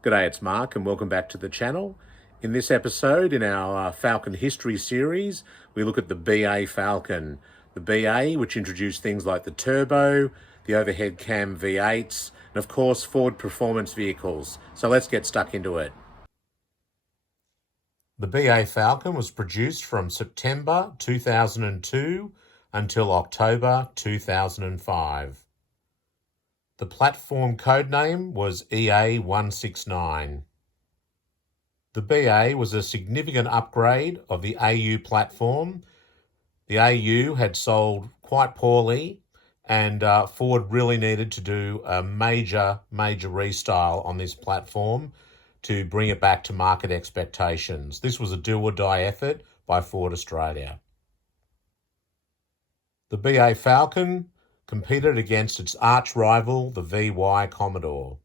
G'day, it's Mark and welcome back to the channel. In this episode, in our Falcon history series, we look at the BA Falcon. The BA, which introduced things like the turbo, the overhead cam V8s, and of course Ford performance vehicles. So let's get stuck into it. The BA Falcon was produced from September 2002 until October 2005. The platform codename was EA169. The BA was a significant upgrade of the AU platform. The AU had sold quite poorly, and Ford really needed to do a major restyle on this platform to bring it back to market expectations. This was a do or die effort by Ford Australia. The BA Falcon competed against its arch rival, the VY Commodore.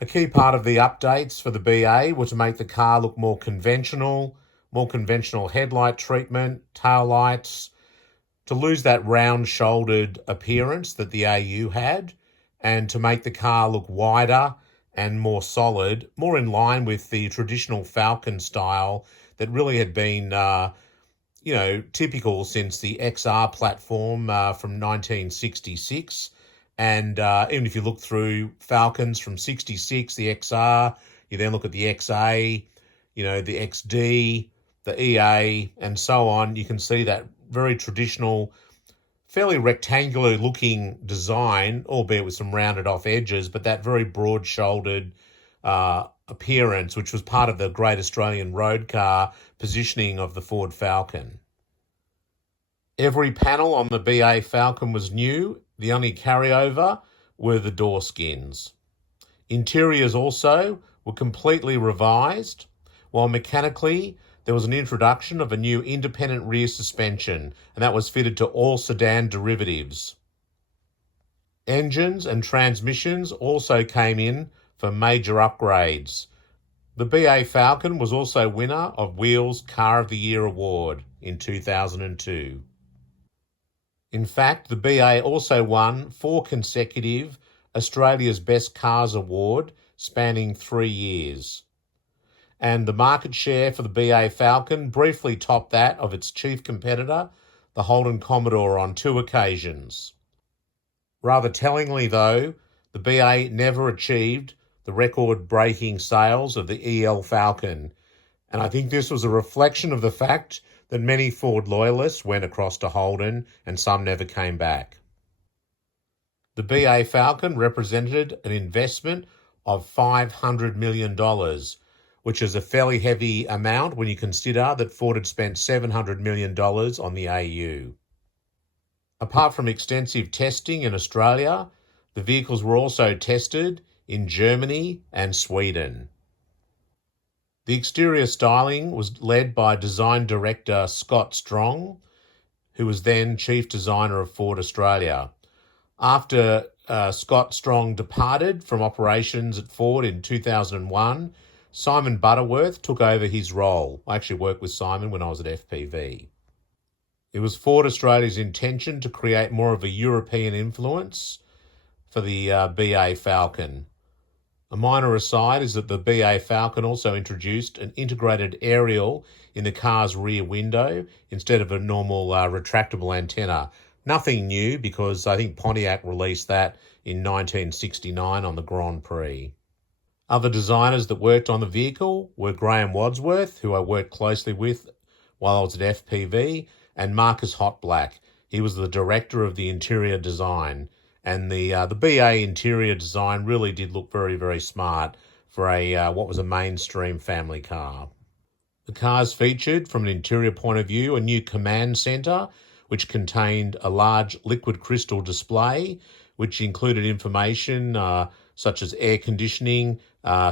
A key part of the updates for the BA were to make the car look more conventional headlight treatment, tail lights, to lose that round-shouldered appearance that the AU had, and to make the car look wider and more solid, more in line with the traditional Falcon style that really had been typical since the XR platform from 1966. And even if you look through Falcons from 66, the XR, you then look at the XA, the XD, the EA, and so on, you can see that very traditional, fairly rectangular looking design, albeit with some rounded off edges, but that very broad-shouldered appearance, which was part of the Great Australian Road Car positioning of the Ford Falcon. Every panel on the BA Falcon was new. The only carryover were the door skins. Interiors also were completely revised, while mechanically there was an introduction of a new independent rear suspension, and that was fitted to all sedan derivatives. Engines and transmissions also came in for major upgrades. The BA Falcon was also winner of Wheels Car of the Year award in 2002. In fact, the BA also won 4 consecutive Australia's Best Cars award spanning 3 years. And the market share for the BA Falcon briefly topped that of its chief competitor, the Holden Commodore, on 2 occasions. Rather tellingly though, the BA never achieved the record-breaking sales of the EL Falcon, and I think this was a reflection of the fact that many Ford loyalists went across to Holden and some never came back. The BA Falcon represented an investment of $500 million, which is a fairly heavy amount when you consider that Ford had spent $700 million on the AU. Apart from extensive testing in Australia, the vehicles were also tested in Germany and Sweden. The exterior styling was led by design director Scott Strong, who was then chief designer of Ford Australia. After Scott Strong departed from operations at Ford in 2001, Simon Butterworth took over his role. I actually worked with Simon when I was at FPV. It was Ford Australia's intention to create more of a European influence for the BA Falcon. A minor aside is that the BA Falcon also introduced an integrated aerial in the car's rear window instead of a normal retractable antenna. Nothing new, because I think Pontiac released that in 1969 on the Grand Prix. Other designers that worked on the vehicle were Graham Wadsworth, who I worked closely with while I was at FPV, and Marcus Hotblack. He was the director of the interior design. And the BA interior design really did look very, very smart for what was a mainstream family car. The cars featured, from an interior point of view, a new command centre, which contained a large liquid crystal display, which included information such as air conditioning,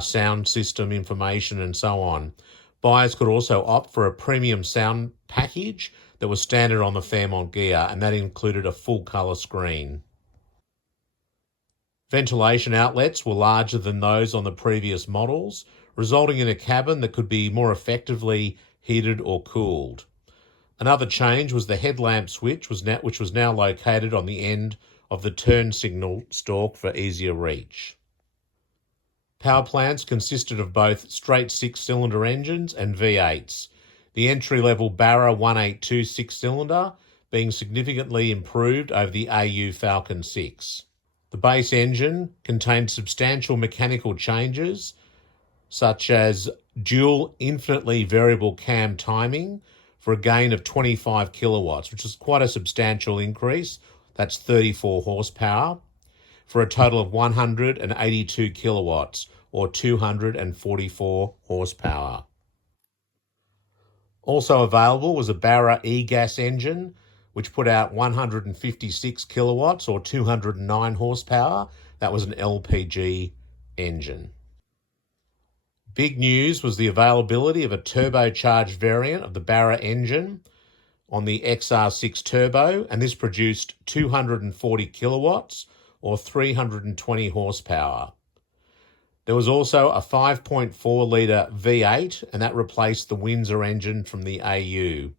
sound system information, and so on. Buyers could also opt for a premium sound package that was standard on the Fairmont gear, and that included a full colour screen. Ventilation outlets were larger than those on the previous models, resulting in a cabin that could be more effectively heated or cooled. Another change was the headlamp switch, which was now located on the end of the turn signal stalk for easier reach. Power plants consisted of both straight six-cylinder engines and V8s, the entry-level Barra 182 six-cylinder being significantly improved over the AU Falcon 6. The base engine contained substantial mechanical changes, such as dual infinitely variable cam timing for a gain of 25 kilowatts, which is quite a substantial increase. That's 34 horsepower, for a total of 182 kilowatts, or 244 horsepower. Also available was a Barra E-gas engine, which put out 156 kilowatts, or 209 horsepower. That was an LPG engine. Big news was the availability of a turbocharged variant of the Barra engine on the XR6 Turbo, and this produced 240 kilowatts, or 320 horsepower. There was also a 5.4 litre V8, and that replaced the Windsor engine from the AU.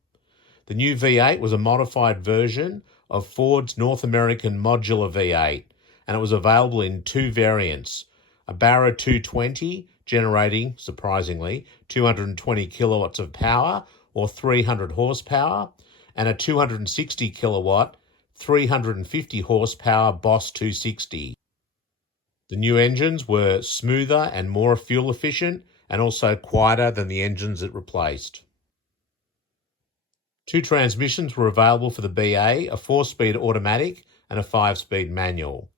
The new V8 was a modified version of Ford's North American modular V8, and it was available in two variants, a Barra 220 generating, surprisingly, 220 kilowatts of power, or 300 horsepower, and a 260 kilowatt, 350 horsepower Boss 260. The new engines were smoother and more fuel efficient, and also quieter than the engines it replaced. Two transmissions were available for the BA, a 4-speed automatic and a 5-speed manual,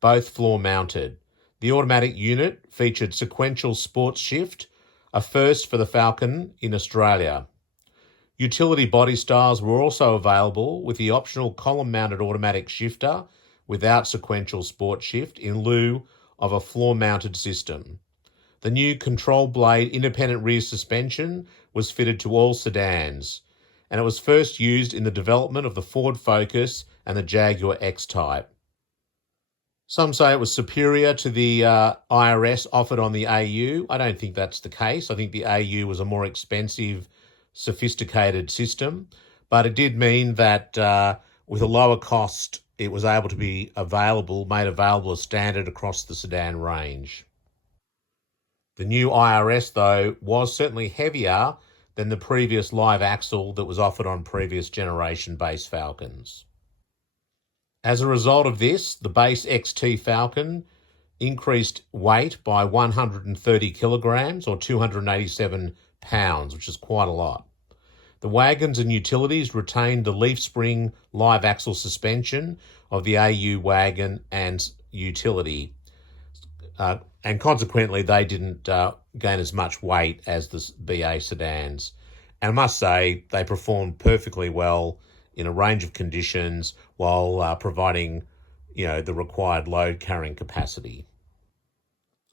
both floor-mounted. The automatic unit featured sequential sports shift, a first for the Falcon in Australia. Utility body styles were also available with the optional column-mounted automatic shifter without sequential sport shift in lieu of a floor-mounted system. The new control blade independent rear suspension was fitted to all sedans, and it was first used in the development of the Ford Focus and the Jaguar X-Type. Some say it was superior to the IRS offered on the AU. I don't think that's the case. I think the AU was a more expensive, sophisticated system, but it did mean that with a lower cost, it was able to be made available as standard across the sedan range. The new IRS, though, was certainly heavier than the previous live axle that was offered on previous generation base Falcons. As a result of this, the base XT Falcon increased weight by 130 kilograms, or 287 pounds, which is quite a lot. The wagons and utilities retained the leaf spring live axle suspension of the AU wagon and utility, and consequently they didn't gain as much weight as the BA sedans. And I must say, they performed perfectly well in a range of conditions while providing, the required load carrying capacity.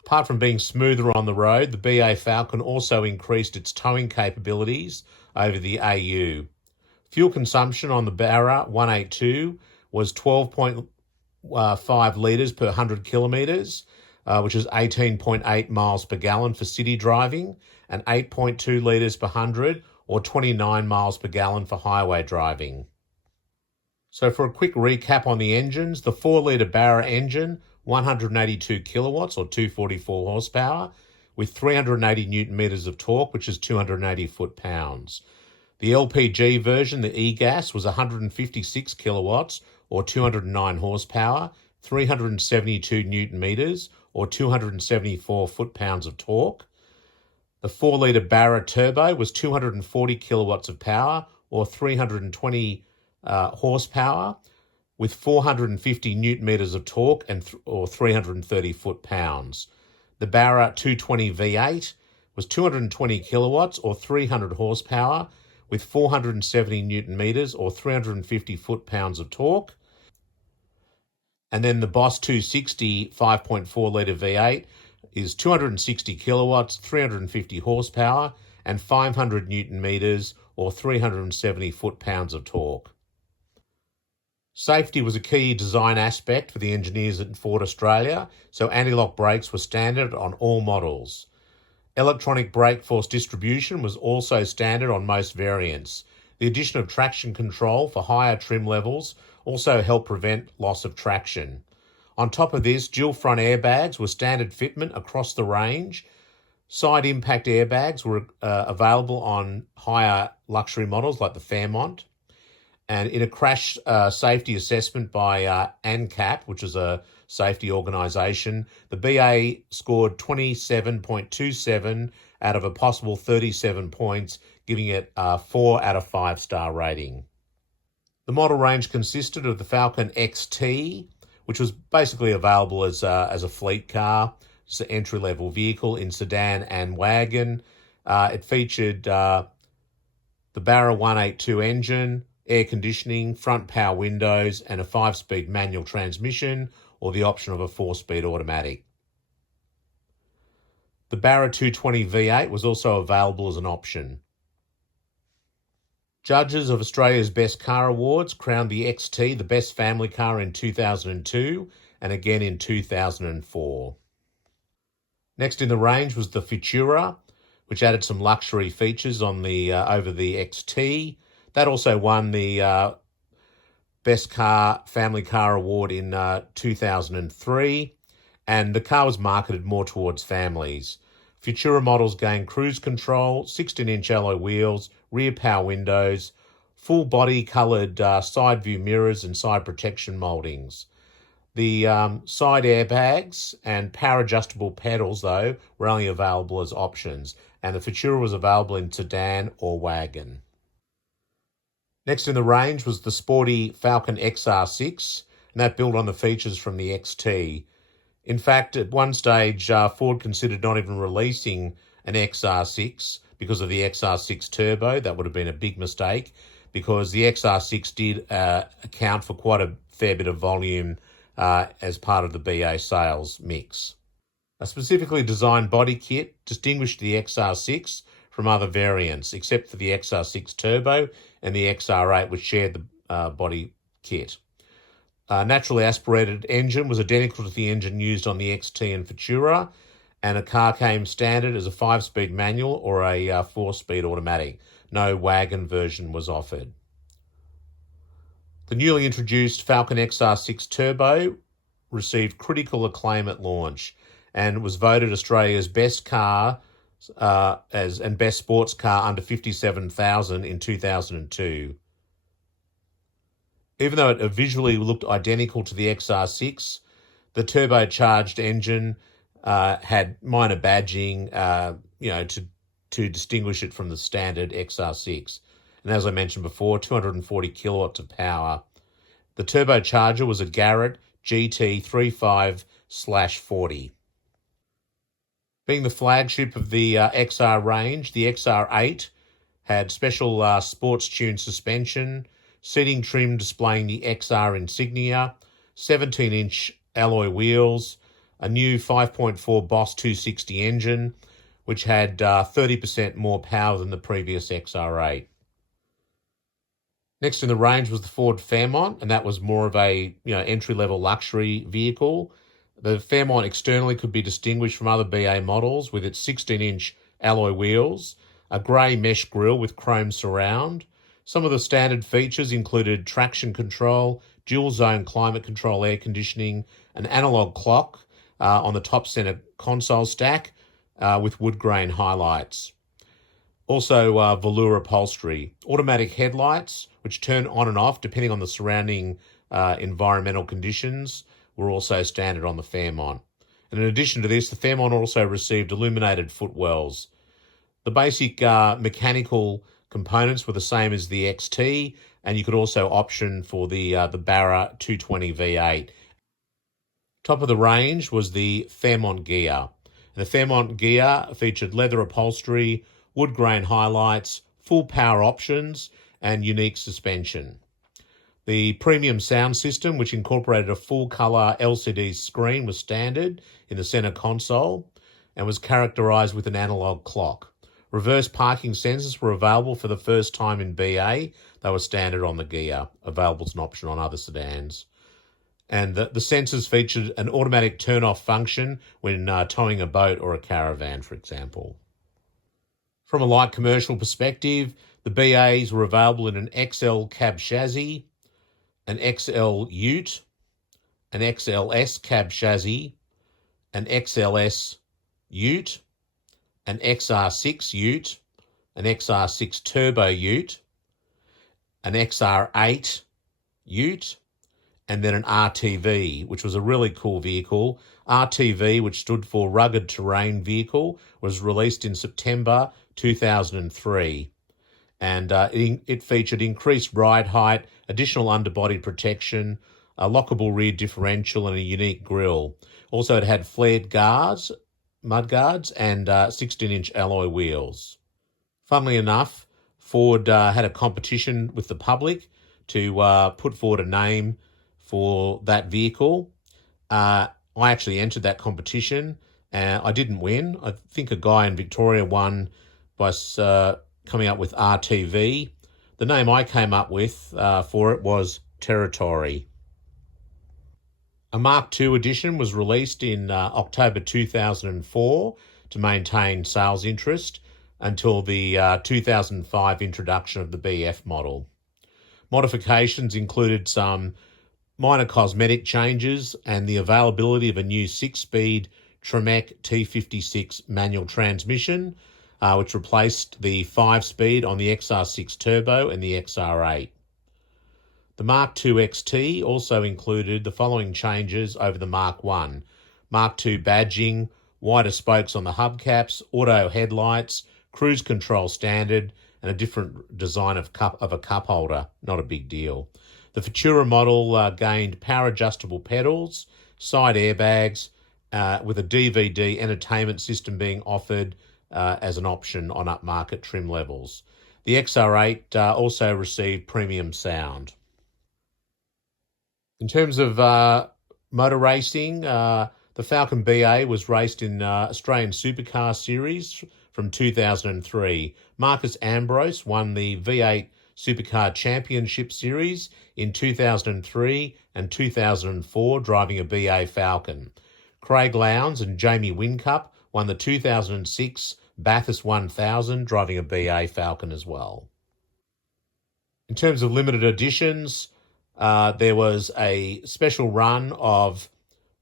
Apart from being smoother on the road, the BA Falcon also increased its towing capabilities over the AU. Fuel consumption on the Barra 182 was 12.5 litres per 100 kilometres, which is 18.8 miles per gallon for city driving, and 8.2 litres per 100, or 29 miles per gallon for highway driving. So for a quick recap on the engines, the 4-litre Barra engine, 182 kilowatts, or 244 horsepower, with 380 newton metres of torque, which is 280 foot-pounds. The LPG version, the E-gas, was 156 kilowatts, or 209 horsepower, 372 newton metres, or 274 foot-pounds of torque. The 4-litre Barra Turbo was 240 kilowatts of power, or 320 horsepower, with 450 newton metres of torque or 330 foot-pounds. The Barra 220 V8 was 220 kilowatts, or 300 horsepower, with 470 newton metres or 350 foot-pounds of torque. And then the Boss 260 5.4 litre V8 is 260 kilowatts, 350 horsepower, and 500 newton metres or 370 foot-pounds of torque. Safety was a key design aspect for the engineers at Ford Australia, so anti-lock brakes were standard on all models. Electronic brake force distribution was also standard on most variants. The addition of traction control for higher trim levels also helped prevent loss of traction. On top of this, dual front airbags were standard fitment across the range. Side impact airbags were available on higher luxury models like the Fairmont. And in a crash safety assessment by ANCAP, which is a safety organisation, the BA scored 27.27 out of a possible 37 points, giving it a 4 out of 5 star rating. The model range consisted of the Falcon XT, which was basically available as a fleet car. It's an entry-level vehicle in sedan and wagon. It featured the Barra 182 engine, air conditioning, front power windows, and a 5-speed manual transmission, or the option of a 4-speed automatic. The Barra 220 V8 was also available as an option. Judges of Australia's Best Car Awards crowned the XT the best family car in 2002 and again in 2004. Next in the range was the Futura, which added some luxury features on the over the XT. That also won the Best Family Car Award in 2003, and the car was marketed more towards families. Futura models gained cruise control, 16-inch alloy wheels, rear power windows, full body coloured side view mirrors and side protection mouldings. The side airbags and power adjustable pedals, though, were only available as options, and the Futura was available in sedan or wagon. Next in the range was the sporty Falcon XR6, and that built on the features from the XT. In fact, at one stage, Ford considered not even releasing an XR6 because of the XR6 Turbo. That would have been a big mistake because the XR6 did account for quite a fair bit of volume as part of the BA sales mix. A specifically designed body kit distinguished the XR6 from other variants, except for the XR6 Turbo and the XR8, which shared the body kit. Naturally aspirated engine was identical to the engine used on the XT and Futura, and a car came standard as a 5-speed manual or a 4-speed automatic. No wagon version was offered. The newly introduced Falcon XR6 Turbo received critical acclaim at launch and was voted Australia's best car and best sports car under 57,000 in 2002. Even though it visually looked identical to the XR6, the turbocharged engine had minor badging, to distinguish it from the standard XR6. And as I mentioned before, 240 kilowatts of power. The turbocharger was a Garrett GT35/40. Being the flagship of the XR range, the XR8 had special sports-tuned suspension, seating trim displaying the XR insignia, 17-inch alloy wheels, a new 5.4 Boss 260 engine, which had 30% more power than the previous XR8. Next in the range was the Ford Fairmont, and that was more of a entry-level luxury vehicle. The Fairmont externally could be distinguished from other BA models with its 16-inch alloy wheels, a grey mesh grille with chrome surround. Some of the standard features included traction control, dual-zone climate control air conditioning, an analogue clock on the top centre console stack with wood grain highlights. Also, velour upholstery, automatic headlights, which turn on and off depending on the surrounding environmental conditions, were also standard on the Fairmont. And in addition to this, the Fairmont also received illuminated footwells. The basic mechanical components were the same as the XT, and you could also option for the Barra 220 V8. Top of the range was the Fairmont Ghia. And the Fairmont Ghia featured leather upholstery, wood grain highlights, full power options, and unique suspension. The premium sound system, which incorporated a full-colour LCD screen, was standard in the centre console and was characterised with an analogue clock. Reverse parking sensors were available for the first time in BA. They were standard on the Ghia, available as an option on other sedans. And the sensors featured an automatic turn-off function when towing a boat or a caravan, for example. From a light commercial perspective, the BAs were available in an XL cab chassis, an XL ute, an XLS cab chassis, an XLS ute, an XR6 ute, an XR6 turbo ute, an XR8 ute, and then an RTV, which was a really cool vehicle. RTV, which stood for Rugged Terrain Vehicle, was released in September 2003. And it featured increased ride height, additional underbody protection, a lockable rear differential, and a unique grille. Also, it had flared guards, mudguards, and 16-inch alloy wheels. Funnily enough, Ford had a competition with the public to put forward a name for that vehicle. I actually entered that competition. I didn't win. I think a guy in Victoria won by coming up with RTV. The name I came up with for it was Territory. A Mark II edition was released in October 2004 to maintain sales interest until the 2005 introduction of the BF model. Modifications included some minor cosmetic changes and the availability of a new 6-speed Tremec T56 manual transmission, which replaced the 5-speed on the XR6 Turbo and the XR8. The Mark II XT also included the following changes over the Mark I. Mark II badging, wider spokes on the hubcaps, auto headlights, cruise control standard, and a different design of a cup holder. Not a big deal. The Futura model gained power-adjustable pedals, side airbags, with a DVD entertainment system being offered as an option on upmarket trim levels. The XR8 also received premium sound. In terms of motor racing, the Falcon BA was raced in Australian Supercar Series from 2003. Marcus Ambrose won the V8 Supercar Championship Series in 2003 and 2004, driving a BA Falcon. Craig Lowndes and Jamie Whincup won the 2006 Bathurst 1000, driving a BA Falcon as well. In terms of limited editions, there was a special run of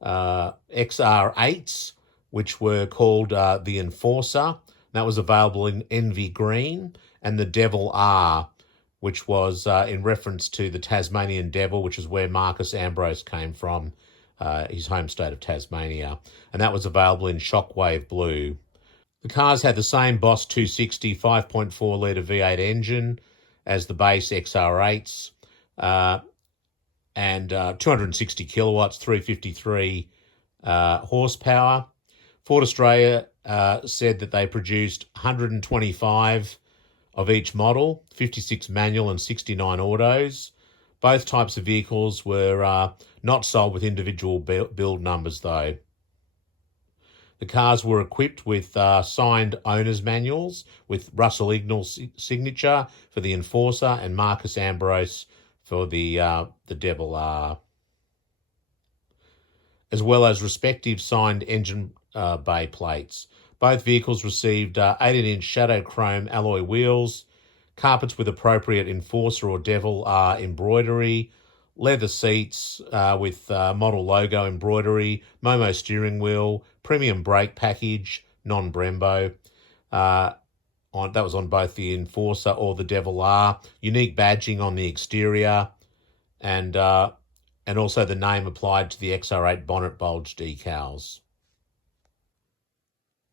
XR8s, which were called the Enforcer. That was available in Envy Green, and the Devil R, which was in reference to the Tasmanian Devil, which is where Marcus Ambrose came from, his home state of Tasmania. And that was available in Shockwave Blue. The cars had the same Boss 260 5.4 litre V8 engine as the base XR8s, and 260 kilowatts, 353 horsepower. Ford Australia said that they produced 125 of each model, 56 manual and 69 autos. Both types of vehicles were not sold with individual build numbers, though. The cars were equipped with signed owner's manuals with Russell Ignall's signature for the Enforcer and Marcus Ambrose for the Devil R, as well as respective signed engine bay plates. Both vehicles received 18-inch shadow chrome alloy wheels, carpets with appropriate Enforcer or Devil R embroidery, leather seats with model logo embroidery, Momo steering wheel, premium brake package, non-Brembo. That was on both the Enforcer or the Devil R. Unique badging on the exterior, and also the name applied to the XR8 bonnet bulge decals.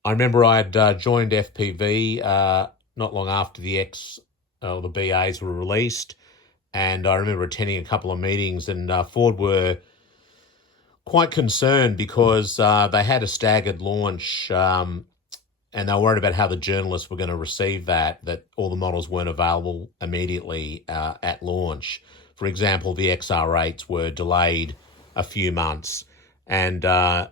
I remember I had joined FPV not long after the BAs were released, and I remember attending a couple of meetings, and Ford were quite concerned because they had a staggered launch, and they were worried about how the journalists were going to receive that all the models weren't available immediately at launch. For example, the XR8s were delayed a few months, and I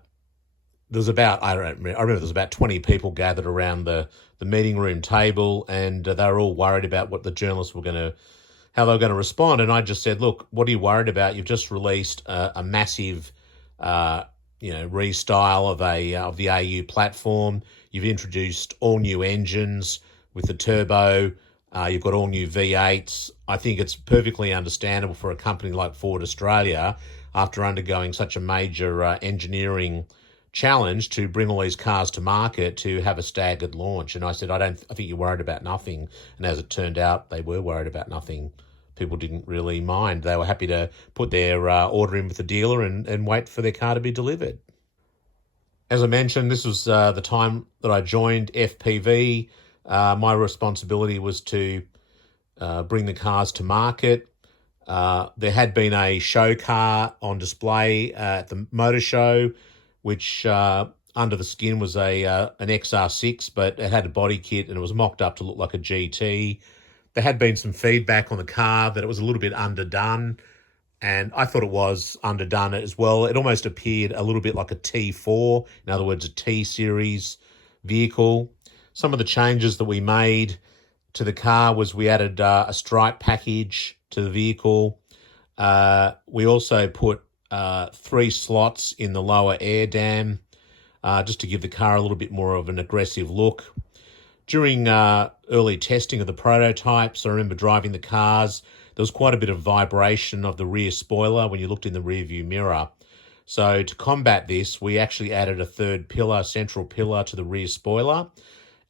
remember there was about 20 people gathered around the meeting room table, and they were all worried about what the journalists were how they were going to respond. And I just said, look, what are you worried about? You've just released a massive, restyle of the AU platform. You've introduced all new engines with the turbo. You've got all new V8s. I think it's perfectly understandable for a company like Ford Australia after undergoing such a major engineering challenge to bring all these cars to market to have a staggered launch. And I said, I think you're worried about nothing. And as it turned out, they were worried about nothing. People didn't really mind. They were happy to put their order in with the dealer and wait for their car to be delivered. As I mentioned, this was the time that I joined FPV. My responsibility was to bring the cars to market. There had been a show car on display at the motor show, which under the skin was an XR6, but it had a body kit and it was mocked up to look like a GT. There had been some feedback on the car that it was a little bit underdone, and I thought it was underdone as well. It almost appeared a little bit like a T4, in other words, a T-series vehicle. Some of the changes that we made to the car was we added a stripe package to the vehicle. We also put 3 slots in the lower air dam, just to give the car a little bit more of an aggressive look. During early testing of the prototypes, I remember driving the cars. There was quite a bit of vibration of the rear spoiler when you looked in the rear view mirror. So to combat this, we actually added a third pillar, central pillar to the rear spoiler.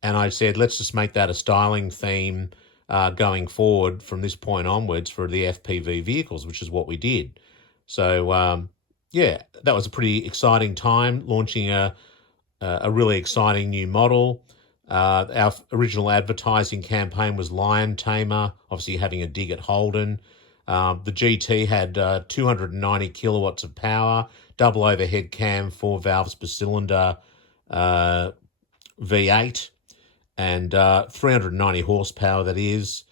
And I said, let's just make that a styling theme going forward from this point onwards for the FPV vehicles, which is what we did. So, yeah, that was a pretty exciting time, launching a really exciting new model. Our original advertising campaign was Lion Tamer, obviously having a dig at Holden. The GT had 290 kilowatts of power, double overhead cam, 4 valves per cylinder, V8, and 390 horsepower, that is,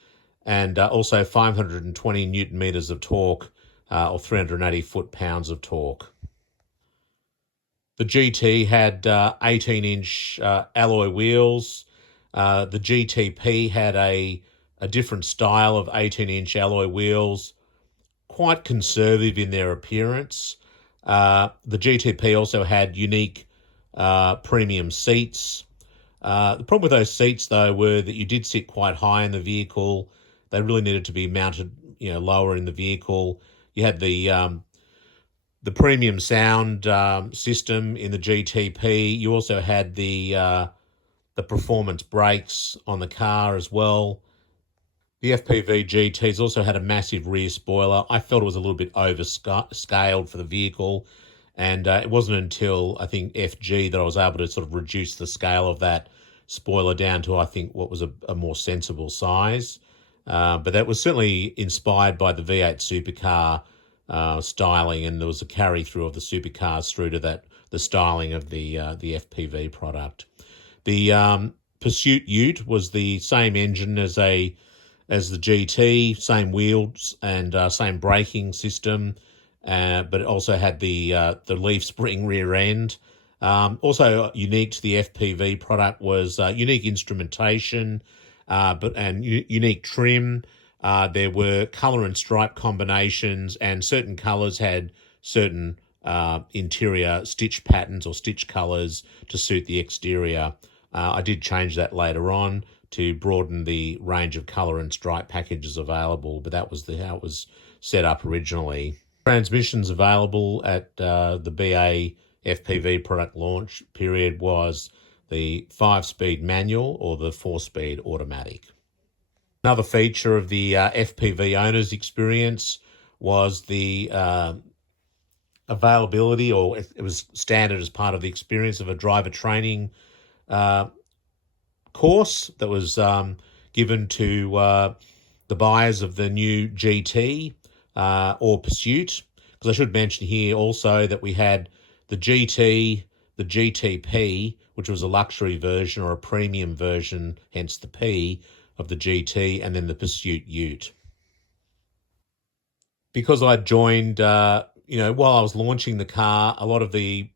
and also 520 newton meters of torque, or 380 foot-pounds of torque. The GT had 18-inch alloy wheels. The GTP had a different style of 18-inch alloy wheels, quite conservative in their appearance. The GTP also had unique premium seats. The problem with those seats, though, were that you did sit quite high in the vehicle. They really needed to be mounted, lower in the vehicle. You had the premium sound system in the GTP. You also had the performance brakes on the car as well. The FPV GTs also had a massive rear spoiler. I felt it was a little bit overscaled for the vehicle, and it wasn't until, I think, FG that I was able to sort of reduce the scale of that spoiler down to, I think, what was a more sensible size. But that was certainly inspired by the V8 supercar styling, and there was a carry through of the supercars through to the styling of the FPV product. The Pursuit Ute was the same engine as the GT, same wheels and same braking system, but it also had the leaf spring rear end. Also unique to the FPV product was unique instrumentation, and unique trim. There were colour and stripe combinations, and certain colours had certain interior stitch patterns or stitch colours to suit the exterior. I did change that later on to broaden the range of colour and stripe packages available, but that was how it was set up originally. Transmissions available at the BA FPV product launch period was the 5-speed manual or the 4-speed automatic. Another feature of the FPV owner's experience was the availability, or it was standard as part of the experience of a driver training course that was given to the buyers of the new GT or Pursuit. Because I should mention here also that we had the GT, the GTP, which was a luxury version or a premium version, hence the P of the GT, and then the Pursuit Ute. Because I joined, while I was launching the car, a lot of the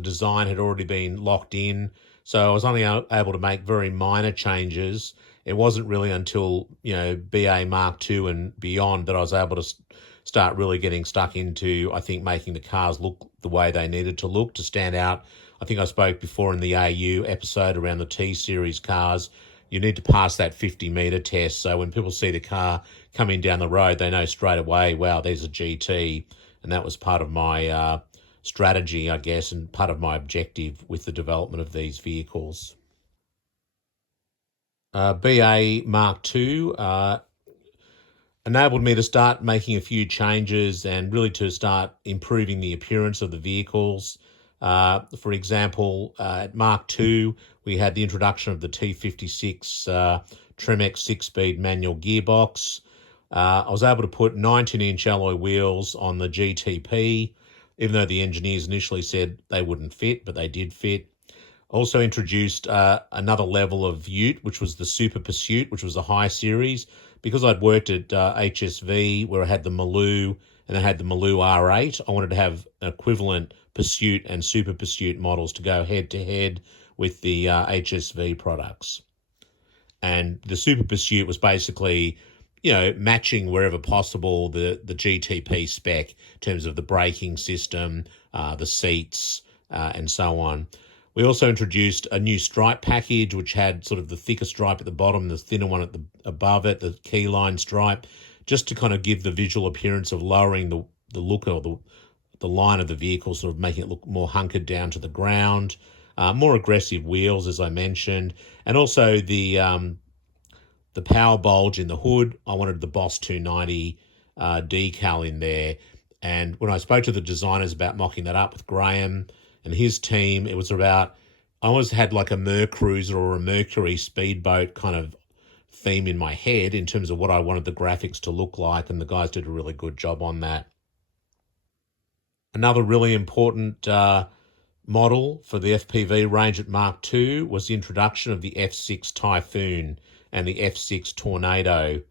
design had already been locked in. So I was only able to make very minor changes. It wasn't really until, BA Mark II and beyond that I was able to start really getting stuck into, I think, making the cars look the way they needed to look to stand out. I think I spoke before in the AU episode around the T-Series cars. You need to pass that 50-metre test. So when people see the car coming down the road, they know straight away, wow, there's a GT. And that was part of my strategy, I guess, and part of my objective with the development of these vehicles. BA Mark II enabled me to start making a few changes and really to start improving the appearance of the vehicles. For example, at Mark II, we had the introduction of the T56 Tremex 6-speed manual gearbox. I was able to put 19-inch alloy wheels on the GTP, even though the engineers initially said they wouldn't fit, but they did fit. Also introduced another level of ute, which was the Super Pursuit, which was a high series. Because I'd worked at HSV, where I had the Maloo and I had the Maloo R8, I wanted to have equivalent Pursuit and Super Pursuit models to go head-to-head with the HSV products. And the Super Pursuit was basically, matching wherever possible the GTP spec in terms of the braking system, the seats, and so on. We also introduced a new stripe package, which had sort of the thicker stripe at the bottom, the thinner one above it, the keyline stripe, just to kind of give the visual appearance of lowering the look or the line of the vehicle, sort of making it look more hunkered down to the ground. More aggressive wheels, as I mentioned, and also the power bulge in the hood. I wanted the Boss 290 decal in there. And when I spoke to the designers about mocking that up with Graham and his team, it was about, I always had like a Mercruiser or a Mercury speedboat kind of theme in my head in terms of what I wanted the graphics to look like, and the guys did a really good job on that. Another really important model for the FPV range at Mark II was the introduction of the F6 Typhoon and the F6 Tornado.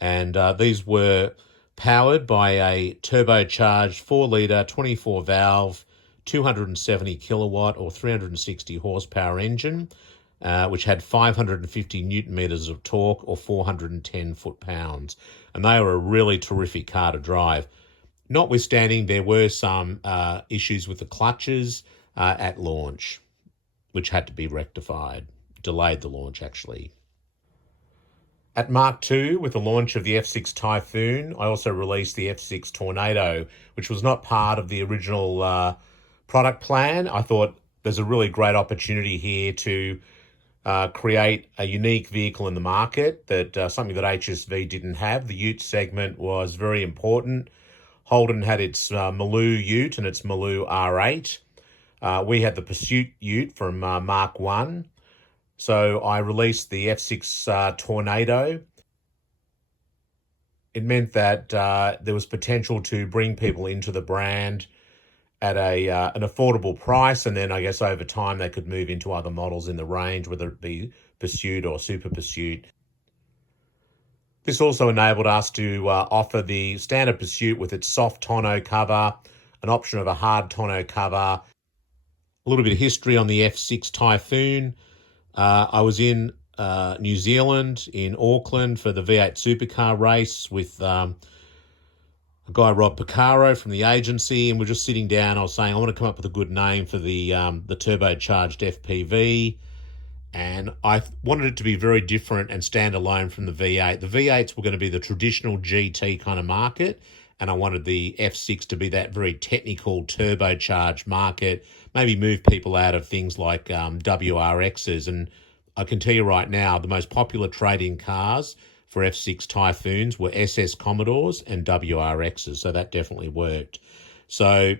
And these were powered by a turbocharged 4-litre, 24-valve, 270 kilowatt or 360 horsepower engine, which had 550 newton meters of torque or 410 foot-pounds. And they were a really terrific car to drive. Notwithstanding, there were some issues with the clutches at launch, which had to be rectified. Delayed the launch, actually. At Mark II, with the launch of the F6 Typhoon, I also released the F6 Tornado, which was not part of the original product plan. I thought there's a really great opportunity here to create a unique vehicle in the market, that something that HSV didn't have. The ute segment was very important. Holden had its Maloo ute and its Maloo R8. We had the Pursuit ute from Mark I. So I released the F6 Tornado. It meant that there was potential to bring people into the brand at an affordable price, and then I guess over time they could move into other models in the range, whether it be Pursuit or Super Pursuit. This also enabled us to offer the standard Pursuit with its soft tonneau cover, an option of a hard tonneau cover, a little bit of history on the F6 Typhoon. I was in New Zealand, in Auckland, for the V8 supercar race with a guy, Rob Picaro, from the agency, and we're just sitting down. I was saying I want to come up with a good name for the turbocharged FPV, and I wanted it to be very different and stand alone from the V8. The V8s were going to be the traditional GT kind of market, and I wanted the F6 to be that very technical turbocharged market, maybe move people out of things like WRXs. And I can tell you right now, the most popular trade-in cars for F6 Typhoons were SS Commodores and WRXs, so that definitely worked. So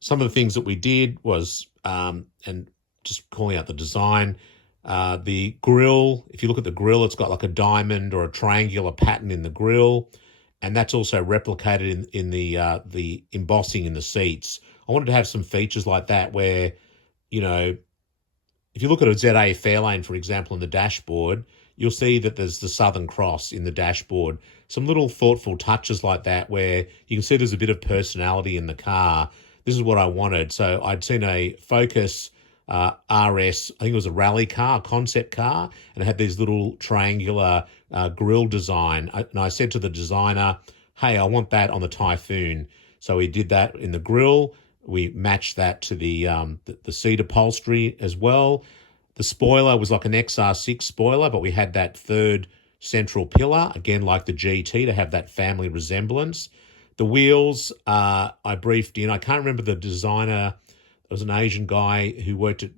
some of the things that we did was, and just calling out the design, the grille, if you look at the grille, it's got like a diamond or a triangular pattern in the grille, and that's also replicated in the embossing in the seats. I wanted to have some features like that where, if you look at a ZA Fairlane, for example, in the dashboard, you'll see that there's the Southern Cross in the dashboard. Some little thoughtful touches like that where you can see there's a bit of personality in the car. This is what I wanted. So I'd seen a Focus RS, I think it was a rally car, a concept car, and it had these little triangular grille design. And I said to the designer, hey, I want that on the Typhoon. So we did that in the grille. We matched that to the seat upholstery as well. The spoiler was like an XR6 spoiler, but we had that third central pillar, again like the GT, to have that family resemblance. The wheels, I briefed in. I can't remember the designer. There was an Asian guy who worked at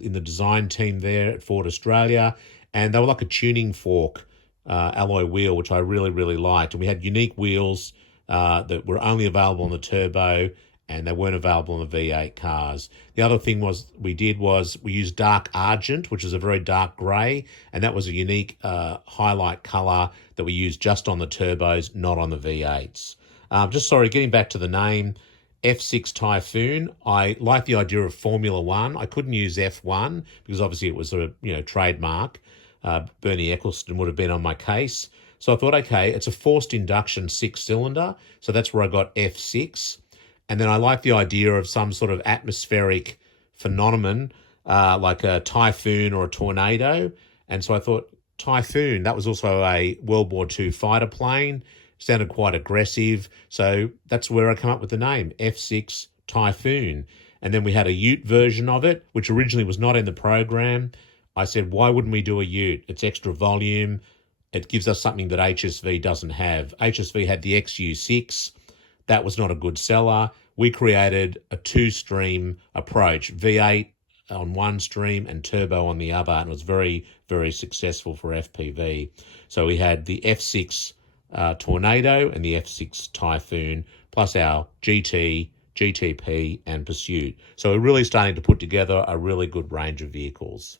in the design team there at Ford Australia, and they were like a tuning fork alloy wheel, which I really, really liked. And we had unique wheels that were only available on the turbo, and they weren't available on the V8 cars. The other thing we used dark argent, which is a very dark grey, and that was a unique highlight colour that we used just on the turbos, not on the V8s. Getting back to the name, F6 Typhoon. I like the idea of Formula One. I couldn't use F1 because obviously it was a trademark. Bernie Eccleston would have been on my case. So I thought, okay, it's a forced induction 6-cylinder. So that's where I got F6. And then I like the idea of some sort of atmospheric phenomenon, like a typhoon or a tornado. And so I thought Typhoon, that was also a World War II fighter plane. Sounded quite aggressive. So that's where I come up with the name, F6 Typhoon. And then we had a ute version of it, which originally was not in the program. I said, why wouldn't we do a ute? It's extra volume. It gives us something that HSV doesn't have. HSV had the XU6. That was not a good seller. We created a two-stream approach, V8 on one stream and turbo on the other, and it was very, very successful for FPV. So we had the F6 Tornado and the F6 Typhoon, plus our GT, GTP, and Pursuit. So we're really starting to put together a really good range of vehicles.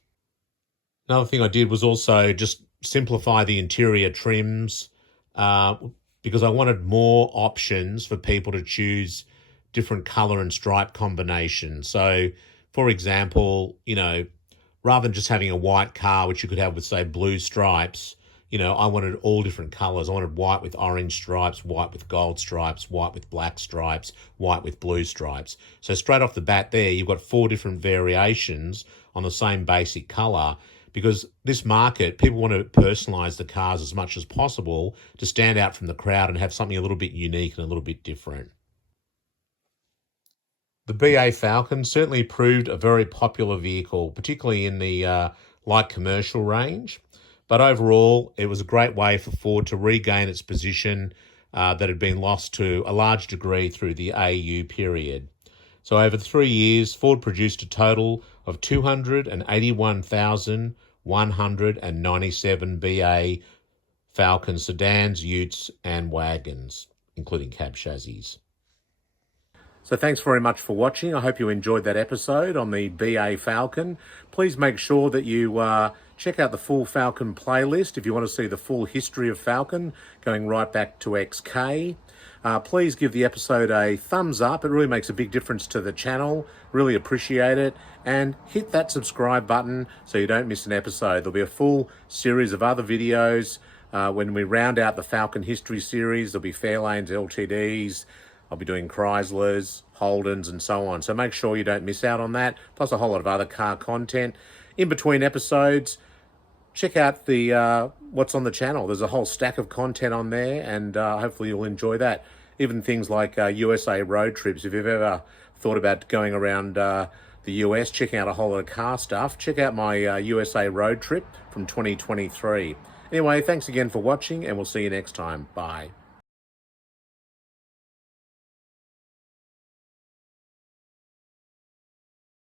Another thing I did was also just simplify the interior trims because I wanted more options for people to choose different colour and stripe combinations. So, for example, rather than just having a white car, which you could have with, say, blue stripes, I wanted all different colours. I wanted white with orange stripes, white with gold stripes, white with black stripes, white with blue stripes. So straight off the bat there, you've got 4 different variations on the same basic colour, because this market, people want to personalise the cars as much as possible to stand out from the crowd and have something a little bit unique and a little bit different. The BA Falcon certainly proved a very popular vehicle, particularly in the light commercial range. But overall, it was a great way for Ford to regain its position that had been lost to a large degree through the AU period. So over 3 years, Ford produced a total of 281,197 BA Falcon sedans, utes, and wagons, including cab chassis. So thanks very much for watching. I hope you enjoyed that episode on the BA Falcon. Please make sure that you check out the full Falcon playlist if you want to see the full history of Falcon, going right back to XK. Please give the episode a thumbs up. It really makes a big difference to the channel. Really appreciate it. And hit that subscribe button so you don't miss an episode. There'll be a full series of other videos. When we round out the Falcon history series, there'll be Fairlanes, LTDs. I'll be doing Chryslers, Holdens, and so on. So make sure you don't miss out on that, plus a whole lot of other car content. In between episodes, check out the what's on the channel. There's a whole stack of content on there, and hopefully you'll enjoy that. Even things like USA road trips. If you've ever thought about going around the US, checking out a whole lot of car stuff, check out my USA road trip from 2023. Anyway, thanks again for watching, and we'll see you next time. Bye.